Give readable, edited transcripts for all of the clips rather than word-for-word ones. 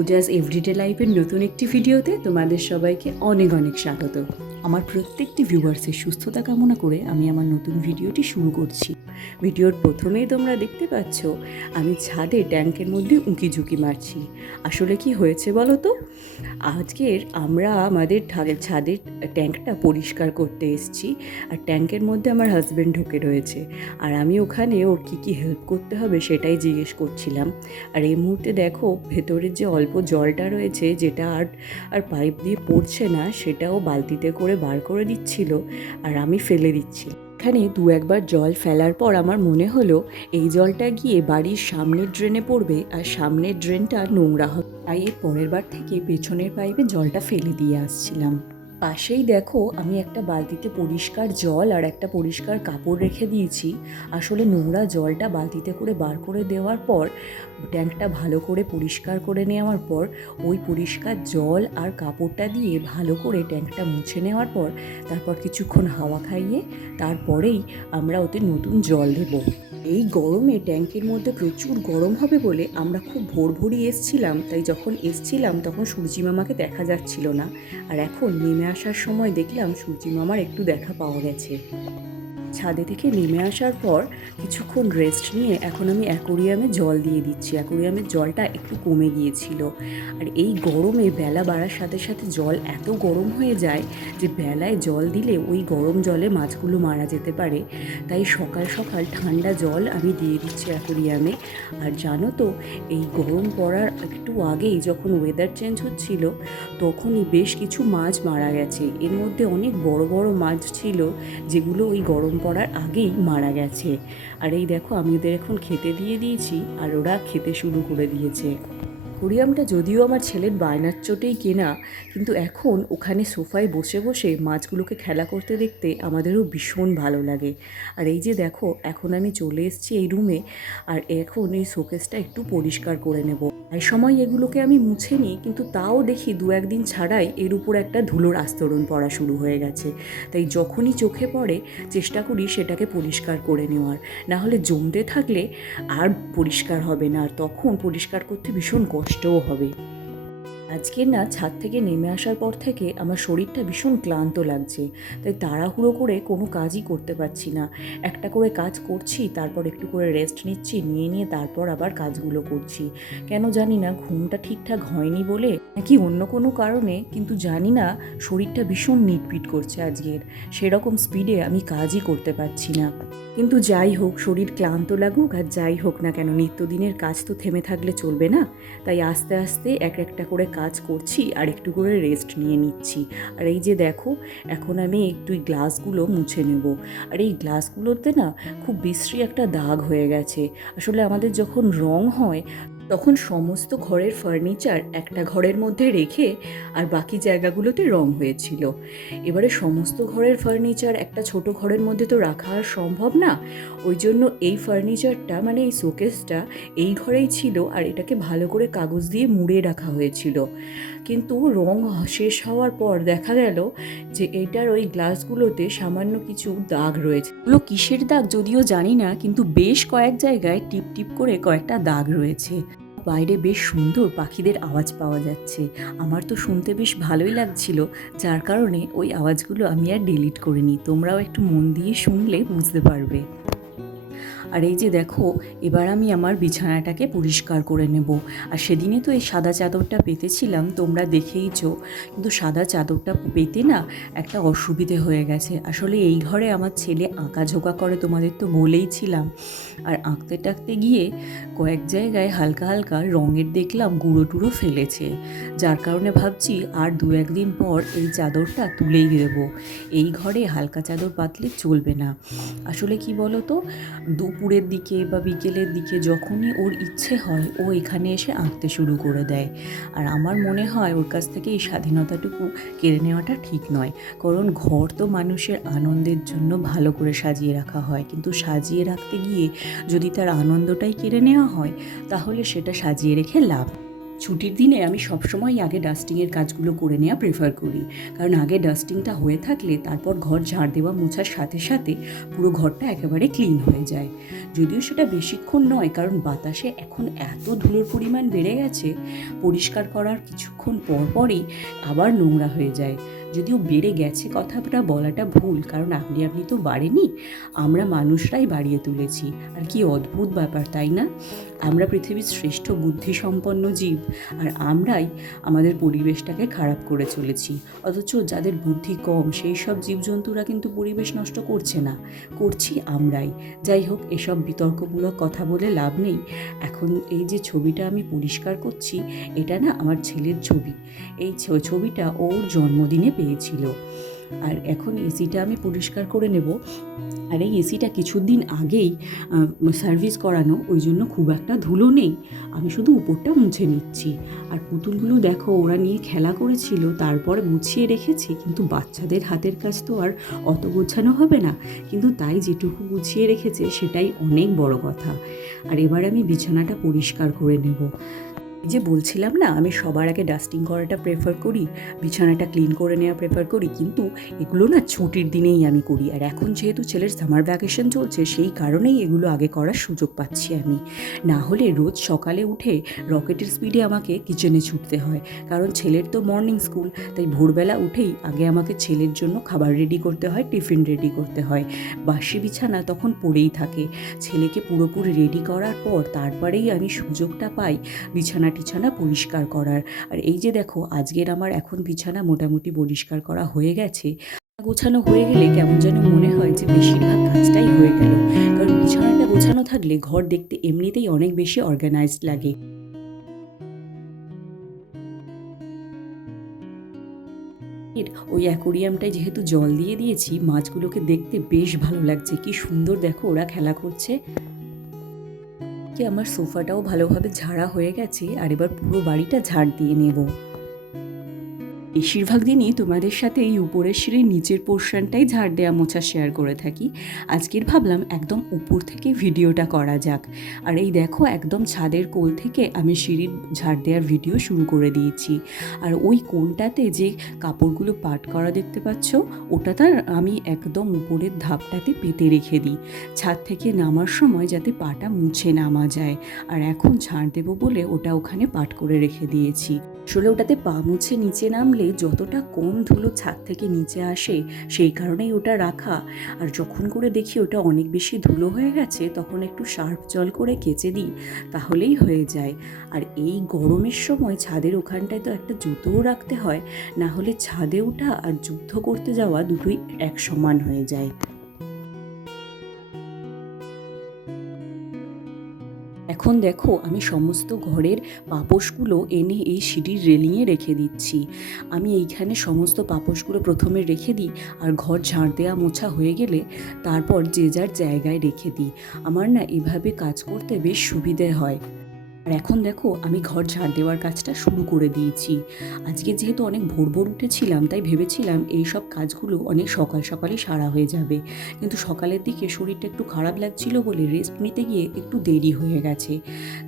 Puja's everyday লাইফের নতুন একটি ভিডিওতে তোমাদের সবাইকে অনেক অনেক স্বাগত। আমার প্রত্যেকটি ভিউয়ার্সের সুস্থতা কামনা করে আমি আমার নতুন ভিডিওটি শুরু করছি। ভিডিওর প্রথমেই তোমরা দেখতে পাচ্ছ আমি ছাদে ট্যাঙ্কের মধ্যে উঁকি ঝুঁকি মারছি। আসলে কি হয়েছে বলো তো, আজকের আমরা আমাদের ছাদের ট্যাঙ্কটা পরিষ্কার করতে এসেছি, আর ট্যাঙ্কের মধ্যে আমার হাজব্যান্ড ঢুকে রয়েছে, আর আমি ওখানে ওর কী হেল্প করতে হবে সেটাই জিজ্ঞেস করছিলাম। আর এই মুহূর্তে দেখো ভেতরের যে অল্প জলটা রয়েছে, যেটা আর পাইপ দিয়ে পড়ছে না, সেটাও বালতিতে করে বার করে দিচ্ছিল আর আমি ফেলে দিচ্ছি। এখানে দু একবার জল ফেলার পর আমার মনে হলো এই জলটা গিয়ে বাড়ির সামনের ড্রেনে পড়বে, আর সামনের ড্রেনটা নোংরা হবে, তাই এর পরের বার থেকে পেছনের পাইপে জলটা ফেলে দিয়ে আসছিলাম। পাশেই দেখো আমি একটা বালতিতে পরিষ্কার জল আর একটা পরিষ্কার কাপড় রেখে দিয়েছি। আসলে নোংরা জলটা বালতিতে করে বার করে দেওয়ার পর ট্যাঙ্কটা ভালো করে পরিষ্কার করে নেওয়ার পর ওই পরিষ্কার জল আর কাপড়টা দিয়ে ভালো করে ট্যাঙ্কটা মুছে নেওয়ার পর তারপর কিছুক্ষণ হাওয়া খাইয়ে তারপরেই আমরা ওতে নতুন জল দেবো। এই গরমে ট্যাঙ্কের মধ্যে প্রচুর গরম হবে বলে আমরা খুব ভোরই এসছিলাম, তাই যখন এসছিলাম তখন সূর্যি মামাকে দেখা যাচ্ছিল না, আর এখন নেমে আসার সময় দেখলাম সূর্যি মামার একটু দেখা পাওয়া গেছে। ছাদে থেকে নেমে আসার পর কিছুক্ষণ রেস্ট নিয়ে এখন আমি অ্যাকোরিয়ামে জল দিয়ে দিচ্ছি। অ্যাকোরিয়ামের জলটা একটু কমে গিয়েছিল, আর এই গরমে বেলা বাড়ার সাথে সাথে জল এত গরম হয়ে যায় যে বেলায় জল দিলে ওই গরম জলে মাছগুলো মারা যেতে পারে, তাই সকাল সকাল ঠান্ডা জল আমি দিয়ে দিচ্ছি অ্যাকোরিয়ামে। আর জানো তো, এই গরম পড়ার একটু আগেই যখন ওয়েদার চেঞ্জ হচ্ছিল তখনই বেশ কিছু মাছ মারা গেছে। এর মধ্যে অনেক বড় বড় মাছ ছিল যেগুলো ওই গরম পড়ার আগেই মারা গেছে। আর এই দেখো আমি ওদের এখন খেতে দিয়ে দিয়েছি আর ওরা খেতে শুরু করে দিয়েছে। অ্যাকোরিয়ামটা যদিও আমার ছেলের বায়নার চোটেই কেনা, কিন্তু এখন ওখানে সোফায় বসে বসে মাছগুলোকে খেলা করতে দেখতে আমাদেরও ভীষণ ভালো লাগে। আর এই যে দেখো এখন আমি চলে এসেছি এই রুমে, আর এখন এই শোকেসটা একটু পরিষ্কার করে নেব। এই সময় এগুলোকে আমি মুছে নিই, কিন্তু তাও দেখি দু একদিন ছাড়াই এর উপর একটা ধুলোর আস্তরণ পড়া শুরু হয়ে গেছে। তাই যখনই চোখে পড়ে চেষ্টা করি সেটাকে পরিষ্কার করে নেওয়ার, না হলে জমতে থাকলে আর পরিষ্কার হবে না, আর তখন পরিষ্কার করতে ভীষণ কষ্টও হবে। আজকে না ছাদ থেকে নেমে আসার পর থেকে আমার শরীরটা ভীষণ ক্লান্ত লাগছে, তাই তাড়াহুড়ো করে কোনো কাজই করতে পারছি না। একটা করে কাজ করছি, তারপর একটু করে রেস্ট নিচ্ছি, নিয়ে তারপর আবার কাজগুলো করছি। কেন জানি না ঘুমটা ঠিকঠাক হয়নি বলে নাকি অন্য কোনো কারণে, কিন্তু জানি না শরীরটা ভীষণ মিটপিট করছে আজকের, সেরকম স্পিডে আমি কাজই করতে পারছি না। কিন্তু যাই হোক, শরীর ক্লান্ত লাগুক আর যাই হোক না কেন, নিত্যদিনের কাজ তো থেমে থাকলে চলবে না, তাই আস্তে আস্তে একটা করে কাজ করছি আর একটু করে রেস্ট নিয়ে নিচ্ছি। আর এই যে দেখো এখন আমি একটু গ্লাসগুলো মুছে নেব। আর এই গ্লাসগুলোতে না খুব বিশ্রী একটা দাগ হয়ে গেছে। আসলে আমাদের যখন রং হয় তখন সমস্ত ঘরের ফার্নিচার একটা ঘরের মধ্যে রেখে আর বাকি জায়গাগুলোতে রং হয়েছিল। এবারে সমস্ত ঘরের ফার্নিচার একটা ছোট ঘরের মধ্যে তো রাখা আর সম্ভব না, ওই জন্য এই ফার্নিচারটা মানে এই শোকেসটা এই ঘরেই ছিল, আর এটাকে ভালো করে কাগজ দিয়ে মুড়ে রাখা হয়েছিল। কিন্তু রং শেষ হওয়ার পর দেখা গেল যে এইটার ওই গ্লাসগুলোতে সামান্য কিছু দাগ রয়েছে। এগুলো কিসের দাগ যদিও জানি না, কিন্তু বেশ কয়েক জায়গায় টিপ টিপ করে কয়েকটা দাগ রয়েছে। বাইরে বেশ সুন্দর পাখিদের আওয়াজ পাওয়া যাচ্ছে, আমার তো শুনতে বেশ ভালোই লাগছিল, যার কারণে ওই আওয়াজগুলো আমি আর ডিলিট করিনি। তোমরাও একটু মন দিয়ে শুনলে বুঝতে পারবে। আর এই যে দেখো এবার আমি আমার বিছানাটাকে পরিষ্কার করে নেব। আর সেদিনে তো এই সাদা চাদরটা পেতেছিলাম, তোমরা দেখেইছো, কিন্তু সাদা চাদরটা পেতে না একটা অসুবিধে হয়ে গেছে। আসলে এই ঘরে আমার ছেলে আঁকাঝোঁকা করে, তোমাদের তো বলেইছিলাম, আর আঁকতে টাকতে গিয়ে কয়েক জায়গায় হালকা হালকা রঙের দেখলাম গুঁড়ো টুড়ো ফেলেছে, যার কারণে ভাবছি আর দু একদিন পর এই চাদরটা তুলেই দেবো। এই ঘরে হালকা চাদর পাতলে চলবে না। আসলে কি বলো তো, দুপুরের দিকে বা বিকেলের দিকে যখনই ওর ইচ্ছে হয় ও এখানে এসে আঁকতে শুরু করে দেয়, আর আমার মনে হয় ওর কাছ থেকে এই স্বাধীনতাটুকু কেড়ে নেওয়াটা ঠিক নয়। কারণ ঘর তো মানুষের আনন্দের জন্য ভালো করে সাজিয়ে রাখা হয়, কিন্তু সাজিয়ে রাখতে গিয়ে যদি তার আনন্দটাই কেড়ে নেওয়া হয় তাহলে সেটা সাজিয়ে রেখে লাভ। ছুটির দিনে আমি সবসময় আগে ডাস্টিংয়ের কাজগুলো করে নেওয়া প্রেফার করি, কারণ আগে ডাস্টিংটা হয়ে থাকলে তারপর ঘর ঝাড় দেওয়া মোছার সাথে সাথে পুরো ঘরটা একেবারে ক্লিন হয়ে যায়। যদিও সেটা বেশিক্ষণ নয়, কারণ বাতাসে এখন এত ধুলোর পরিমাণ বেড়ে গেছে, পরিষ্কার করার কিছুক্ষণ পরই আবার নোংরা হয়ে যায়। যদিও বেড়ে গেছে কথাটা বলাটা ভুল, কারণ আপনি তো বাড়েনি, আমরা মানুষরাই বাড়িয়ে তুলেছি। আর কি অদ্ভুত ব্যাপার, তাই না? আমরা পৃথিবীর শ্রেষ্ঠ বুদ্ধিসম্পন্ন জীব, আর আমরাই আমাদের পরিবেশটাকে খারাপ করে চলেছি। অথচ যাদের বুদ্ধি কম সেই সব জীবজন্তুরা কিন্তু পরিবেশ নষ্ট করছে না, করছি আমরাই। যাই হোক, এসব বিতর্কমূলক কথা বলে লাভ নেই। এখন এই যে ছবিটা আমি পরিষ্কার করছি, এটা না আমার ছেলের ছবি। এই ছবিটা ওর জন্মদিনে পেয়েছিল। আর এখন এসিটা আমি পরিষ্কার করে নেব। আর এই এসিটা কিছুদিন আগেই সার্ভিস করানো, ওই জন্য খুব একটা ধুলো নেই। আমি শুধু উপরটা মুছে নিচ্ছি। আর পুতুলগুলো দেখো, ওরা নিয়ে খেলা করেছিল, তারপরে গুছিয়ে রেখেছি। কিন্তু বাচ্চাদের হাতের কাজ তো আর অত গোছানো হবে না, কিন্তু তাই যেটুকু গুছিয়ে রেখেছে সেটাই অনেক বড় কথা। আর এবার আমি বিছানাটা পরিষ্কার করে নেব। এই যে বলছিলাম না, আমি সবার আগে ডাস্টিং করাটা প্রেফার করি, বিছানাটা ক্লিন করে নেওয়া প্রেফার করি, কিন্তু এগুলো না ছুটির দিনেই আমি করি। আর এখন যেহেতু ছেলের সামার ভ্যাকেশন চলছে, সেই কারণেই এগুলো আগে করার সুযোগ পাচ্ছি আমি। না হলে রোজ সকালে উঠে রকেটের স্পিডে আমাকে কিচেনে ছুটতে হয়, কারণ ছেলের তো মর্নিং স্কুল। তাই ভোরবেলা উঠেই আগে আমাকে ছেলের জন্য খাবার রেডি করতে হয়, টিফিন রেডি করতে হয়। বাসি বিছানা তখন পড়েই থাকে। ছেলেকে পুরোপুরি রেডি করার পর তারপরেই আমি সুযোগটা পাই বিছানা পরিষ্কার করার। আর এই যে দেখো, আজকের আমার এখন বিছানা মোটামুটি পরিষ্কার করা হয়ে গেছে। গোছানো হয়ে গেলে কেমন যেন মনে হয় যে বেশিরভাগ কাজটাই হয়ে গেল, কারণ বিছানাটা গোছানো থাকলে ঘর দেখতে এমনিতেই অনেক বেশি অর্গানাইজড লাগে। ওই অ্যাকোরিয়ামটায় যেহেতু জল দিয়ে দিয়েছি, মাছগুলোকে দেখতে বেশ ভালো লাগছে। কি সুন্দর দেখো, ওরা খেলা করছে। আমার সোফাটাও ভালোভাবে ঝাড়া হয়ে গেছে, আর এবার পুরো বাড়িটা ঝাড় দিয়ে নেব। বেশিরভাগ দিনই তোমাদের সাথে এই উপরের সিঁড়ির নিচের পোর্শনটাই ঝাড় দেওয়া মোছা শেয়ার করে থাকি। আজকের ভাবলাম একদম উপর থেকে ভিডিওটা করা যাক। আর এই দেখো, একদম ছাদের কোল থেকে আমি সিঁড়ির ঝাড় দেওয়ার ভিডিও শুরু করে দিয়েছি। আর ওই কোণটাতে যে কাপড়গুলো পাট করা দেখতে পাচ্ছ, ওটাতে আমি একদম উপরের ধাপটাতে পেতে রেখে দিই, ছাদ থেকে নামার সময় যাতে পাটা মুছে নামা যায়। আর এখন ঝাড় দেবো বলে ওটা ওখানে পাট করে রেখে দিয়েছি। আসলে ওটাতে পা মুছে নিচে নামলে যতটা কম ধুলো ছাদ থেকে নিচে আসে, সেই কারণেই ওটা রাখা। আর যখন করে দেখি ওটা অনেক বেশি ধুলো হয়ে গেছে, তখন একটু সার্ফ জল করে কেচে দিই, তাহলেই হয়ে যায়। আর এই গরমের সময় ছাদের ওখানটায় তো একটা জুতোও রাখতে হয়, না হলে ছাদে ওঠা আর যুদ্ধ করতে যাওয়া দুটোই এক সমান হয়ে যায়। এখন দেখো, আমি সমস্ত ঘরের পাপোশগুলো এনে এই সিঁড়ির রেলিংয়ে রেখে দিচ্ছি। আমি এইখানে সমস্ত পাপোশগুলো প্রথমে রেখে দিই, আর ঘর ঝাড় দেওয়া মোছা হয়ে গেলে তারপর যে যার জায়গায় রেখে দিই। আমার না এভাবে কাজ করতে বেশ সুবিধে হয়। আর এখন দেখো, আমি ঘর ঝাড় দেওয়ার কাজটা শুরু করে দিয়েছি। আজকে যেহেতু অনেক ভোর উঠেছিলাম, তাই ভেবেছিলাম এই সব কাজগুলো অনেক সকালে সারা হয়ে যাবে, কিন্তু সকালের দিকে শরীরটা একটু খারাপ লাগছিল বলে রেস্ট নিতে গিয়ে একটু দেরি হয়ে গেছে।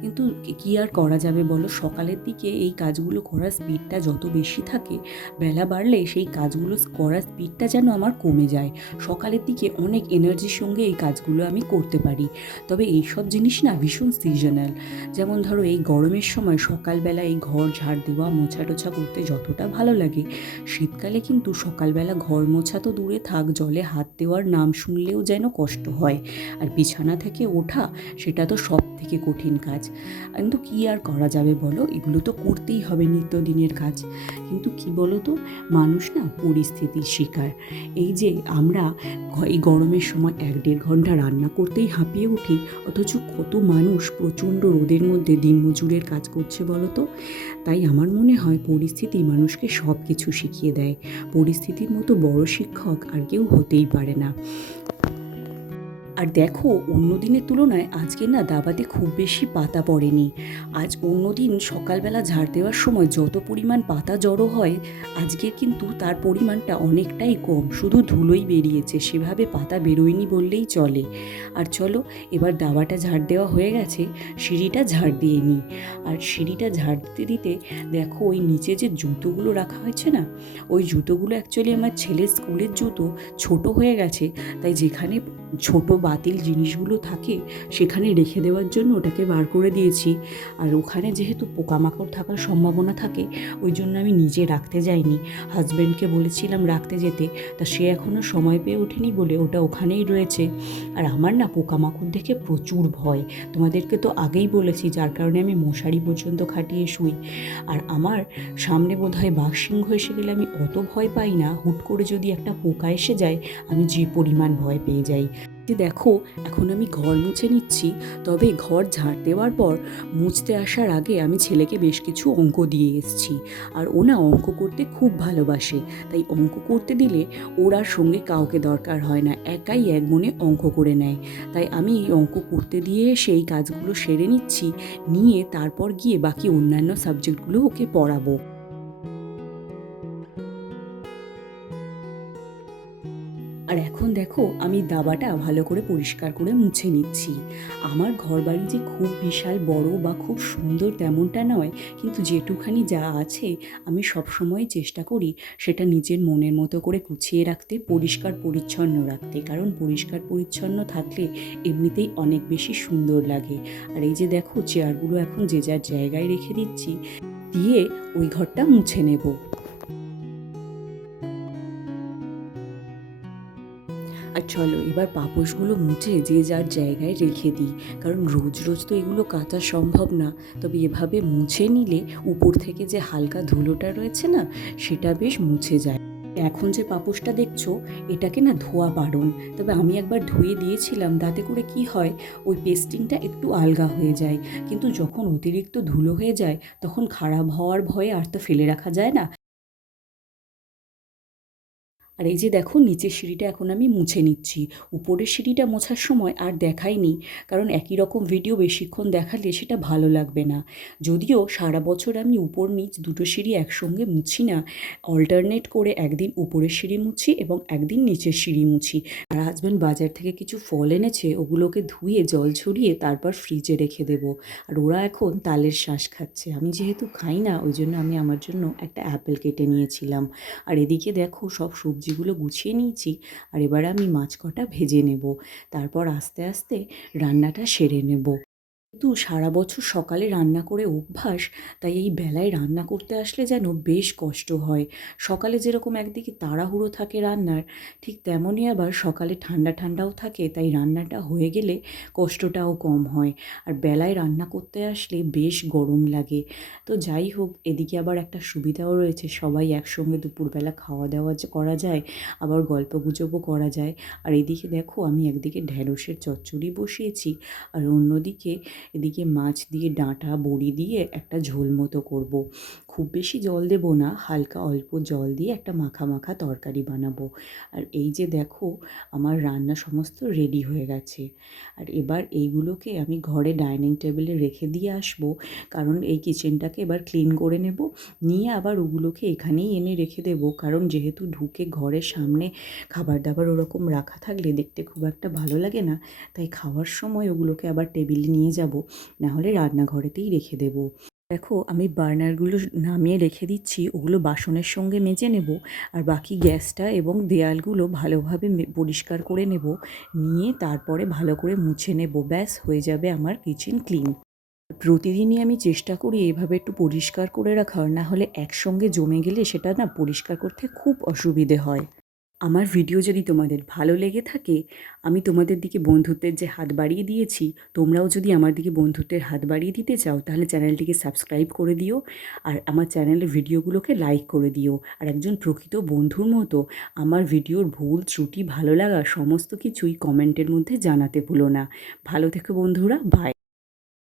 কিন্তু কি আর করা যাবে বলো, সকালের দিকে এই কাজগুলো করার স্পিডটা যত বেশি থাকে, বেলা বাড়লে সেই কাজগুলো করার স্পিডটা যেন আমার কমে যায়। সকালের দিকে অনেক এনার্জির সঙ্গে এই কাজগুলো আমি করতে পারি। তবে এই সব জিনিস না ভীষণ সিজনাল। যেমন ধরো, এই গরমের সময় সকালবেলা এই ঘর ঝাড় দেওয়া মোছা টোছা করতে যতটা ভালো লাগে, শীতকালে কিন্তু সকালবেলা ঘর মোছা তো দূরে থাক, জলে হাত দেওয়ার নাম শুনলেও যেন কষ্ট হয়। আর বিছানা থেকে ওঠা, সেটা তো সব থেকে কঠিন কাজ। কিন্তু কি আর করা যাবে বলো, এগুলো তো করতেই হবে, নিত্যদিনের কাজ। কিন্তু কি বলো তো, মানুষ না পরিস্থিতির শিকার। এই যে আমরা এই গরমের সময় 1-1.5 ঘন্টা রান্না করতেই হাঁপিয়ে উঠি, অথচ কত মানুষ প্রচণ্ড রোদের মধ্যে দিনমজুরের কাজ করছে বলো তো। তাই আমার মনে হয় পরিস্থিতি মানুষকে সব কিছু শিখিয়ে দেয়। পরিস্থিতির মতো বড় শিক্ষক আর কেউ হতেই পারে না। আর দেখো, অন্য দিনের তুলনায় আজকে না দাবাতে খুব বেশি পাতা পড়েনি। আজ অন্য দিন সকালবেলা ঝাড় দেওয়ার সময় যত পরিমাণ পাতা জড়ো হয়, আজকে কিন্তু তার পরিমাণটা অনেকটাই কম, শুধু ধুলোই বেরিয়েছে, সেভাবে পাতা বেরোয়নি বললেই চলে। আর চলো, এবার দাবাটা ঝাড় দেওয়া হয়ে গেছে, সিঁড়িটা ঝাড় দিয়ে নিই। আর সিঁড়িটা ঝাড় দিতে দিতে দেখো, ওই নিচে যে জুতোগুলো রাখা হয়েছে না, ওই জুতোগুলো অ্যাকচুয়ালি আমার ছেলের স্কুলের জুতো, ছোট হয়ে গেছে, তাই যেখানে ছোট বাতিল জিনিসগুলো থাকে সেখানে রেখে দেওয়ার জন্য ওটাকে বার করে দিয়েছি। আর ওখানে যেহেতু পোকামাকড় থাকার সম্ভাবনা থাকে, ওই জন্য আমি নিজে রাখতে যাইনি, হাজব্যান্ডকে বলেছিলাম রাখতে যেতে, তা সে এখনও সময় পেয়ে ওঠেনি বলে ওটা ওখানেই রয়েছে। আর আমার না পোকামাকড় দেখে প্রচুর ভয়, তোমাদেরকে তো আগেই বলেছি, যার কারণে আমি মশারি পর্যন্ত খাটিয়ে শুই। আর আমার সামনে বোধহয় বাঘ সিংহ এসে গেলে আমি অত ভয় পাই না, হুট করে যদি একটা পোকা এসে যায় আমি যে পরিমাণ ভয় পেয়ে যাই। দেখো, এখন আমি ঘর মুছে নিচ্ছি, তবে ঘর ঝাড় দেওয়ার পর মুছতে আসার আগে আমি ছেলেকে বেশ কিছু অঙ্ক দিয়ে এসেছি। আর ও না অঙ্ক করতে খুব ভালোবাসে, তাই অঙ্ক করতে দিলে ওর আর সঙ্গে কাউকে দরকার হয় না, একাই এক মনে অঙ্ক করে নেয়। তাই আমি এই অঙ্ক করতে দিয়ে সেই কাজগুলো সেরে নিচ্ছি, নিয়ে তারপর গিয়ে বাকি অন্যান্য সাবজেক্টগুলো ওকে পড়াবো। আর এখন দেখো, আমি দাবাটা ভালো করে পরিষ্কার করে মুছে নিচ্ছি। আমার ঘরবাড়ি যে খুব বিশাল বড় বা খুব সুন্দর তেমনটা নয়, কিন্তু যেটুখানি যা আছে আমি সবসময় চেষ্টা করি সেটা নিজের মনের মতো করে গুছিয়ে রাখতে, পরিষ্কার পরিচ্ছন্ন রাখতে, কারণ পরিষ্কার পরিচ্ছন্ন থাকলে এমনিতেই অনেক বেশি সুন্দর লাগে। আর এই যে দেখো, চেয়ারগুলো এখন যে যার জায়গায় রেখে দিচ্ছি, দিয়ে ওই ঘরটা মুছে নেব। আর চলো, এবার পাপোশগুলো মুছে যে যার জায়গায় রেখে দিই, কারণ রোজ রোজ তো এগুলো কাচা সম্ভব না। তবে এভাবে মুছে নিলে উপর থেকে যে হালকা ধুলোটা রয়েছে না, সেটা বেশ মুছে যায়। এখন যে পাপোশটা দেখছো, এটাকে না ধোয়া বারণ, তবে আমি একবার ধুয়ে দিয়েছিলাম, তাতে করে কি হয়, ওই পেস্টিংটা একটু আলগা হয়ে যায়, কিন্তু যখন অতিরিক্ত ধুলো হয়ে যায় তখন খারাপ হওয়ার ভয়ে আর তো ফেলে রাখা যায় না। আর এই যে দেখো, নিচের সিঁড়িটা এখন আমি মুছে নিচ্ছি। উপরের সিঁড়িটা মোছার সময় আর দেখাইনি, কারণ একই রকম ভিডিও বেশিক্ষণ দেখালে সেটা ভালো লাগবে না। যদিও সারা বছর আমি উপর নিচ দুটো সিঁড়ি একসঙ্গে মুছি না, অল্টারনেট করে একদিন উপরের সিঁড়ি মুছি এবং একদিন নিচের সিঁড়ি মুছি। আর হাজব্যান্ড বাজার থেকে কিছু ফল এনেছে, ওগুলোকে ধুয়ে জল ছড়িয়ে তারপর ফ্রিজে রেখে দেবো। আর ওরা এখন তালের শ্বাস খাচ্ছে, আমি যেহেতু খাই না ওই জন্য আমি আমার জন্য একটা অ্যাপেল কেটে নিয়েছিলাম। আর এদিকে দেখো, সব সবজিগুলো গুছিয়ে নিয়েছি, আর এবার আমি মাছ কটা ভেজে নেব, তারপর আস্তে আস্তে রান্নাটা সেরে নেব। কিন্তু সারা বছর সকালে রান্না করে অভ্যাস, তাই এই বেলায় রান্না করতে আসলে যেন বেশ কষ্ট হয়। সকালে যেরকম একদিকে তাড়াহুড়ো থাকে রান্নার, ঠিক তেমনই আবার সকালে ঠান্ডা ঠান্ডাও থাকে, তাই রান্নাটা হয়ে গেলে কষ্টটাও কম হয়। আর বেলায় রান্না করতে আসলে বেশ গরম লাগে। তো যাই হোক, এদিকে আবার একটা সুবিধাও রয়েছে, সবাই একসঙ্গে দুপুরবেলা খাওয়া দাওয়া করা যায়, আবার গল্পগুজবও করা যায়। আর এদিকে দেখো, আমি একদিকে ঢ্যাঁড়সের চচ্চড়ি বসিয়েছি, আর অন্যদিকে এদিকে মাছ দিয়ে ডাঁটা বড়ি দিয়ে একটা ঝোল মতো করব। খুব বেশি জল দেব না, হালকা অল্প জল দিয়ে একটা মাখা মাখা তরকারি বানাবো। আর এই যে দেখো, আমার রান্না সমস্ত রেডি হয়ে গেছে। আর এবার এইগুলোকে আমি ঘরে ডাইনিং টেবিলে রেখে দিয়ে আসবো, কারণ এই কিচেনটাকে এবার ক্লিন করে নেব, নিয়ে আবার ওগুলোকে এখানেই এনে রেখে দেবো, কারণ যেহেতু ঢুকে ঘরের সামনে খাবার দাবার ওরকম রাখা থাকলে দেখতে খুব একটা ভালো লাগে না, তাই খাওয়ার সময় ওগুলোকে আবার টেবিলে নিয়ে যাব, নাহলে রান্নাঘরেতেই রেখে দেব। দেখো, আমি বার্নারগুলো নামিয়ে রেখে দিচ্ছি, ওগুলো বাসনের সঙ্গে মেজে নেব, আর বাকি গ্যাসটা এবং দেয়ালগুলো ভালোভাবে পরিষ্কার করে নেব, নিয়ে তারপরে ভালো করে মুছে নেব, ব্যাস হয়ে যাবে আমার কিচেন ক্লিন। প্রতিদিনই আমি চেষ্টা করি এভাবে একটু পরিষ্কার করে রাখার, না হলে একসঙ্গে জমে গেলে সেটা না পরিষ্কার করতে খুব অসুবিধে হয়। আমার ভিডিও যদি তোমাদের ভালো লেগে থাকে, আমি তোমাদের দিকে বন্ধুত্বের যে হাত বাড়িয়ে দিয়েছি, তোমরাও যদি আমার দিকে বন্ধুত্বের হাত বাড়িয়ে দিতে চাও, তাহলে চ্যানেলটিকে সাবস্ক্রাইব করে দিও, আর আমার চ্যানেলের ভিডিওগুলোকে লাইক করে দিও। আর একজন প্রকৃত বন্ধুর মতো আমার ভিডিওর ভুল ত্রুটি ভালো লাগা সমস্ত কিছুই কমেন্টের মধ্যে জানাতে ভুলো না। ভালো থেকো বন্ধুরা, বাই।